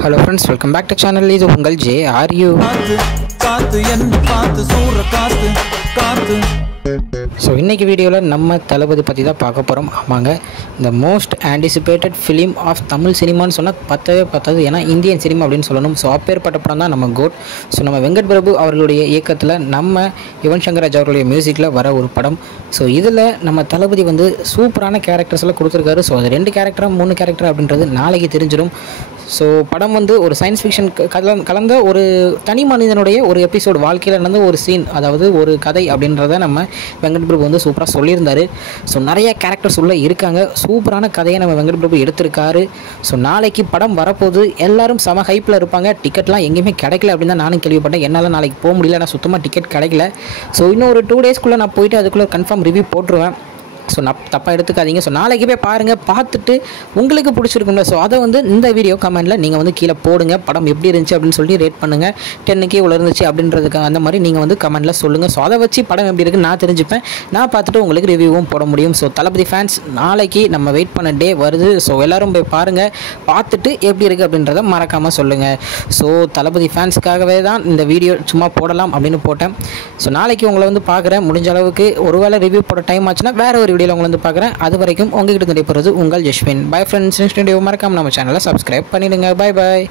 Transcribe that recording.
Hello friends, welcome back to channel. This is Ungal J. Are you? So இன்றைக்கி வீடியோவில் நம்ம தளபதி பற்றி தான் பார்க்க போகிறோம். ஆமாங்க, இந்த most anticipated film of Tamil சினிமான்னு சொன்னால் பத்தாது. ஏன்னா இந்தியன் சினிமா அப்படின்னு சொல்லணும். ஸோ அப்பேற்பட்ட படம் தான் நம்ம கோட். ஸோ நம்ம வெங்கட் பிரபு அவர்களுடைய இயக்கத்தில் நம்ம யுவன் சங்கர் ராஜா அவர்களுடைய மியூசிக்கில் வர ஒரு படம். ஸோ இதில் நம்ம தளபதி வந்து சூப்பரான கேரக்டர்ஸ் எல்லாம் கொடுத்துருக்காரு. ஸோ அது 2 கேரக்டரா 3 கேரக்டர் அப்படின்றது நாளைக்கு தெரிஞ்சிடும். ஸோ படம் வந்து ஒரு சயின்ஸ் ஃபிக்ஷன் கலந்த ஒரு தனி மனிதனுடைய ஒரு எபிசோடு, வாழ்க்கையில் நடந்த ஒரு சீன், அதாவது ஒரு கதை அப்படின்றத நம்ம வெங்கட் பிரபு வந்து சூப்பராக சொல்லியிருந்தார். ஸோ நிறைய கேரக்டர்ஸ் உள்ளே இருக்காங்க. சூப்பரான கதையை நம்ம வெங்கட் பிரபு எடுத்திருக்காரு. ஸோ நாளைக்கு படம் வரப்போது, எல்லாரும் செம ஹைப்பில் இருப்பாங்க. டிக்கெட்லாம் எங்கேயுமே கிடைக்கல அப்படின்னு தான் நானும் கேள்விப்பட்டேன். என்னால் நாளைக்கு போக முடியல, நான் சுத்தமாக டிக்கெட் கிடைக்கல. ஸோ இன்னும் ஒரு 2 டேஸ்க்குள்ளே நான் போயிட்டு அதுக்குள்ளே கன்ஃபார்ம் ரிவ்யூ போட்டுருவேன். ஸோ நான் தப்பாக எடுத்துக்காதீங்க. ஸோ நாளைக்கு போய் பாருங்கள், பார்த்துட்டு உங்களுக்கு பிடிச்சிருக்கும்ல, ஸோ அதை வந்து இந்த வீடியோ கமெண்ட்டில் நீங்கள் வந்து கீழே போடுங்க. படம் எப்படி இருந்துச்சு அப்படின்னு சொல்லி ரேட் பண்ணுங்கள். 10க்கு இவ்வளோ இருந்துச்சு அப்படின்றதுக்கு அந்த மாதிரி நீங்கள் வந்து கமெண்ட்டில் சொல்லுங்கள். ஸோ அதை வச்சு படம் எப்படி இருக்குன்னு நான் தெரிஞ்சுப்பேன். நான் பார்த்துட்டு உங்களுக்கு ரிவ்யூவும் போட முடியும். ஸோ தளபதி ஃபேன்ஸ், நாளைக்கு நம்ம வெயிட் பண்ண டே வருது. ஸோ எல்லோரும் போய் பாருங்கள், பார்த்துட்டு எப்படி இருக்குது அப்படின்றத மறக்காமல் சொல்லுங்கள். ஸோ தளபதி ஃபேன்ஸுக்காகவே தான் இந்த வீடியோ சும்மா போடலாம் அப்படின்னு போட்டேன். ஸோ நாளைக்கு உங்களை வந்து பார்க்குறேன். முடிஞ்ச அளவுக்கு ஒருவேளை ரிவ்யூ போட டைம் ஆச்சுன்னா வேறு ஒரு வீடியோவில் உங்களை வந்து பார்க்குறேன். அது வரைக்கும் உங்ககிட்ட நடைபெறுவது உங்கள் Jaswin. Bye friends. Next video மறக்காம நம்ம சேனலை சப்ஸ்கிரைப் பண்ணிடுங்க. Bye bye.